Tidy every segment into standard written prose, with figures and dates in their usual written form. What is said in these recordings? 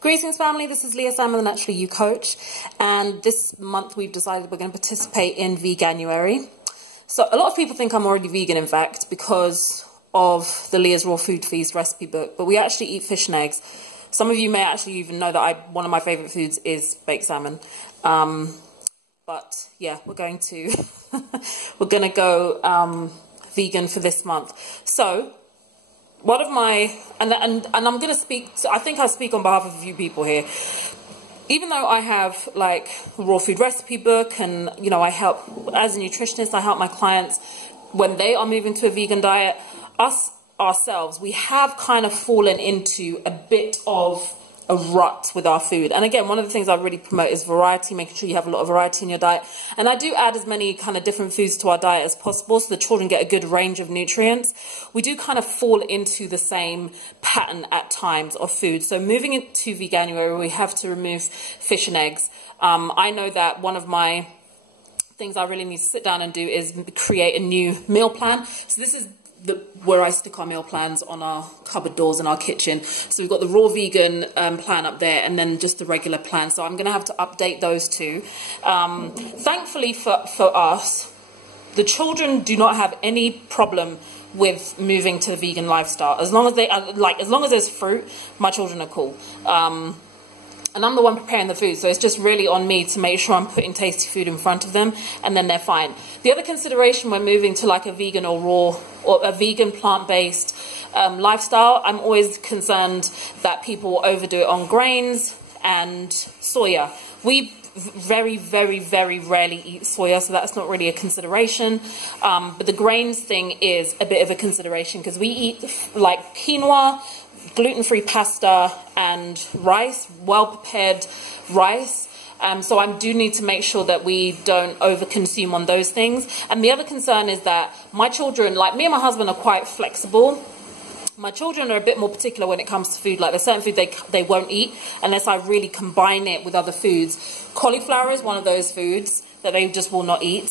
Greetings family, this is Leah, Salmon, the Naturally You Coach, and this month we've decided we're going to participate in Veganuary. So a lot of people think I'm already vegan, in fact, because of the Leah's Raw Food Feast recipe book, but we actually eat fish and eggs. Some of you may actually even know that one of my favourite foods is baked salmon. But yeah, we're going to go vegan for this month. So one of my, and I'm going to speak, I think I speak on behalf of a few people here. Even though I have like a raw food recipe book and, you know, I help, as a nutritionist, I help my clients when they are moving to a vegan diet, ourselves, we have kind of fallen into a bit of a rut with our food. And again, one of the things I really promote is variety, making sure you have a lot of variety in your diet. And I do add as many kind of different foods to our diet as possible so the children get a good range of nutrients. We do kind of fall into the same pattern at times of food. So moving into Veganuary, we have to remove fish and eggs. I know that one of my things I really need to sit down and do is create a new meal plan. So this is where I stick our meal plans on our cupboard doors in our kitchen. So we've got the raw vegan plan up there and then just the regular plan. So I'm going to have to update those two. Thankfully for us, the children do not have any problem with moving to the vegan lifestyle. As long as as long as there's fruit, my children are cool. And I'm the one preparing the food, so it's just really on me to make sure I'm putting tasty food in front of them, and then they're fine. The other consideration when moving to like a vegan or raw or a vegan plant-based lifestyle, I'm always concerned that people overdo it on grains and soya. We very, very, very rarely eat soya, so that's not really a consideration. But the grains thing is a bit of a consideration because we eat like quinoa, gluten-free pasta and rice, well-prepared rice. So I do need to make sure that we don't over-consume on those things. And the other concern is that my children, like me and my husband, are quite flexible. My children are a bit more particular when it comes to food. Like there's certain food they won't eat unless I really combine it with other foods. Cauliflower is one of those foods that they just will not eat.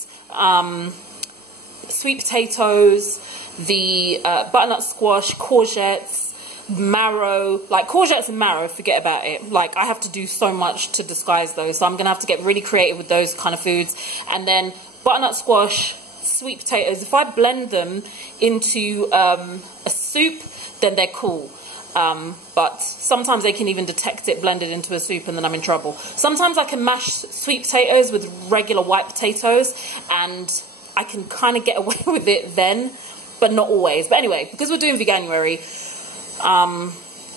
Sweet potatoes, the butternut squash, courgettes, marrow, like courgettes and marrow, forget about it. Like I have to do so much to disguise those, so I'm gonna have to get really creative with those kind of foods. And then butternut squash, sweet potatoes, if I blend them into a soup, then they're cool. But sometimes they can even detect it blended into a soup and then I'm in trouble. Sometimes I can mash sweet potatoes with regular white potatoes and I can kind of get away with it then, but not always. But anyway, because we're doing Veganuary,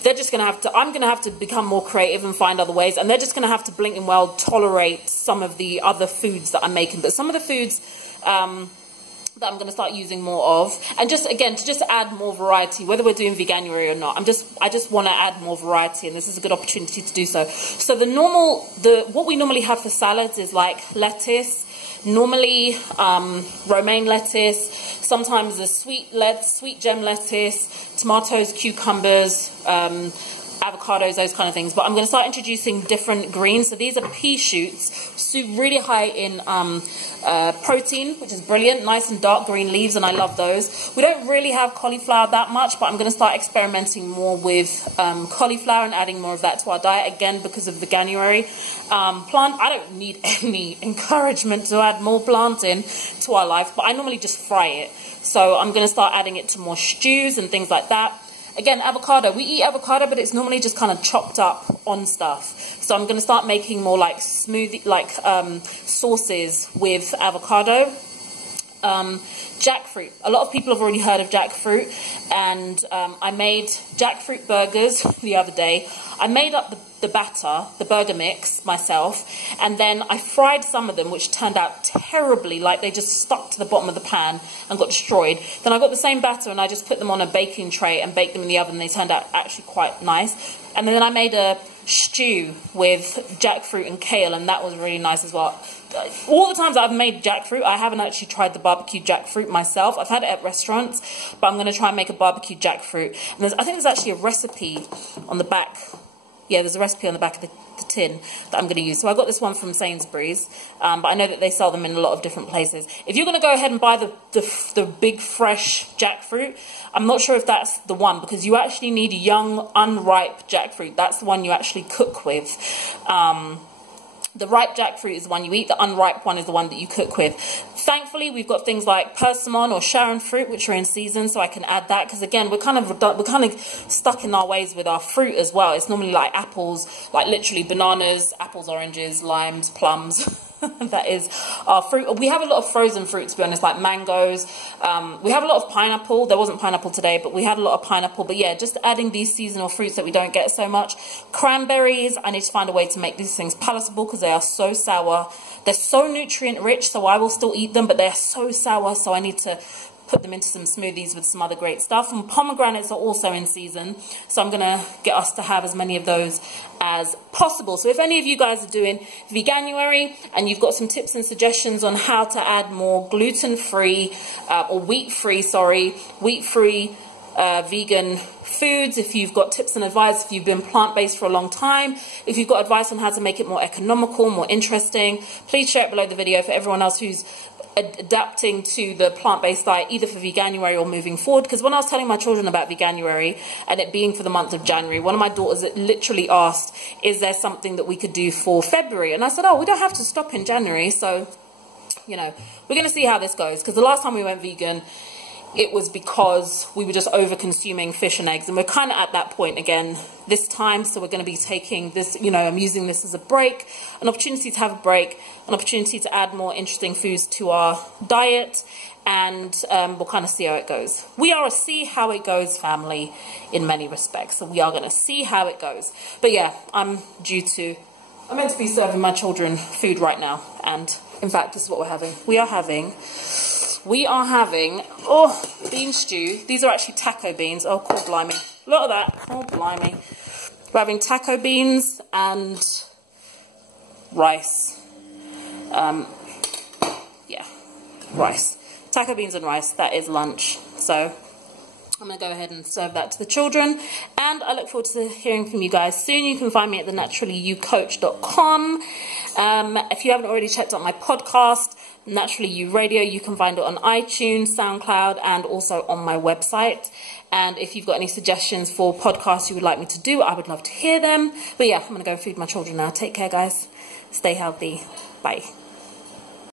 they're just going to have to, I'm going to have to become more creative and find other ways, and they're just going to have to blink and well tolerate some of the other foods that I'm making. But some of the foods that I'm going to start using more of, and just again to just add more variety, whether we're doing Veganuary or not, I just want to add more variety, and this is a good opportunity to do so. So what we normally have for salads is like lettuce, normally romaine lettuce, sometimes the sweet gem lettuce, tomatoes, cucumbers, avocados, those kind of things. But I'm going to start introducing different greens. So these are pea shoots, really high in protein, which is brilliant. Nice and dark green leaves, and I love those. We don't really have cauliflower that much, but I'm going to start experimenting more with cauliflower and adding more of that to our diet, again, because of Veganuary. I don't need any encouragement to add more plant in to our life, but I normally just fry it. So I'm going to start adding it to more stews and things like that. Again, avocado. We eat avocado, but it's normally just kind of chopped up on stuff. So I'm going to start making more like smoothie, like sauces with avocado. Jackfruit. A lot of people have already heard of jackfruit, and I made jackfruit burgers the other day. I made up the batter, the burger mix myself, and then I fried some of them, which turned out terribly, like they just stuck to the bottom of the pan and got destroyed. Then I got the same batter and I just put them on a baking tray and baked them in the oven. They turned out actually quite nice. And then I made a stew with jackfruit and kale, and that was really nice as well. All the times I've made jackfruit, I haven't actually tried the barbecue jackfruit myself. I've had it at restaurants, but I'm going to try and make a barbecue jackfruit. And I think there's actually a recipe on the back Yeah, there's a recipe on the back of the tin that I'm going to use. So I got this one from Sainsbury's, but I know that they sell them in a lot of different places. If you're going to go ahead and buy the big fresh jackfruit, I'm not sure if that's the one, because you actually need young unripe jackfruit. That's the one you actually cook with. The ripe jackfruit is the one you eat. The unripe one is the one that you cook with. Thankfully, we've got things like persimmon or Sharon fruit, which are in season, so I can add that. Because again, we're kind of stuck in our ways with our fruit as well. It's normally like apples, like literally bananas, apples, oranges, limes, plums. That is our fruit. We have a lot of frozen fruit, to be honest, like mangoes. We have a lot of pineapple. There wasn't pineapple today, but we had a lot of pineapple. But yeah, just adding these seasonal fruits that we don't get so much. Cranberries, I need to find a way to make these things palatable because they are so sour. They're so nutrient rich, so I will still eat them, but they're so sour, so I need to put them into some smoothies with some other great stuff. And pomegranates are also in season, so I'm gonna get us to have as many of those as possible. So if any of you guys are doing Veganuary and you've got some tips and suggestions on how to add more gluten-free or wheat-free vegan foods, if you've got tips and advice, if you've been plant-based for a long time, if you've got advice on how to make it more economical, more interesting, please share it below the video for everyone else who's adapting to the plant-based diet, either for Veganuary or moving forward. Because when I was telling my children about Veganuary and it being for the month of January, one of my daughters literally asked, is there something that we could do for February? And I said, oh, we don't have to stop in January, so you know, we're going to see how this goes. Because the last time we went vegan, it was because we were just over consuming fish and eggs, and we're kind of at that point again this time. So we're going to be taking this, you know, I'm using this as a break, an opportunity to have a break, an opportunity to add more interesting foods to our diet, and we'll kind of see how it goes. We are a see how it goes family in many respects, so we are going to see how it goes. But yeah, I'm meant to be serving my children food right now, and in fact, this is what we're having. We are having, oh, bean stew. These are actually taco beans. Oh, cool, blimey. Look at that. Oh, blimey. We're having taco beans and rice. Yeah, rice. Taco beans and rice. That is lunch. So I'm going to go ahead and serve that to the children. And I look forward to hearing from you guys soon. You can find me at thenaturallyyoucoach.com. If you haven't already checked out my podcast, Naturally You Radio, you can find it on iTunes, SoundCloud, and also on my website. And if you've got any suggestions for podcasts you would like me to do, I would love to hear them. But yeah, I'm going to go feed my children now. Take care, guys. Stay healthy. Bye.